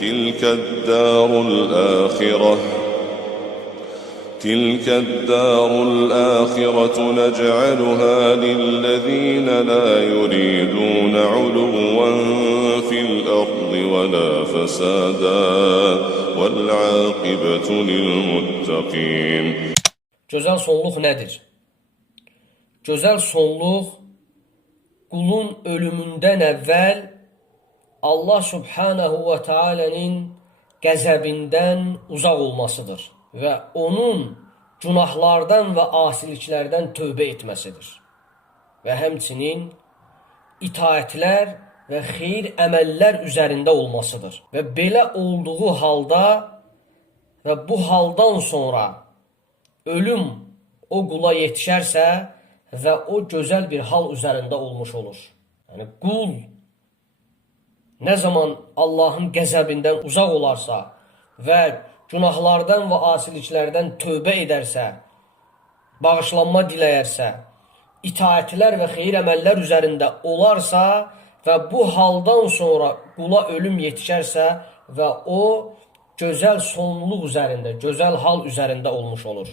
تلك الدار الآخرة تلك الدار الآخرة نجعلها للذين لا يريدون علوا في الأرض ولا فسادا والعاقبة للمتقين. Gözəl sonluq nədir? Gözəl sonluq qulun ölümündən əvvəl Allah Subhanahu və Teala'nın qəzəbindən uzaq olmasıdır və onun günahlardan və asiliklərdən tövbə etməsidir və həmçinin itaətlər və xeyir əməllər üzərində olmasıdır və belə olduğu halda və bu haldan sonra ölüm o qula yetişərsə və o gözəl bir hal üzərində olmuş olur. Yəni qul nə zaman Allahın qəzəbindən uzaq olarsa və günahlardan və asiliklərdən tövbə edərsə, bağışlanma diləyərsə, itaətlər və xeyir əməllər üzərində olarsa və bu haldan sonra qula ölüm yetişərsə və o gözəl sonluq üzərində, gözəl hal üzərində olmuş olur.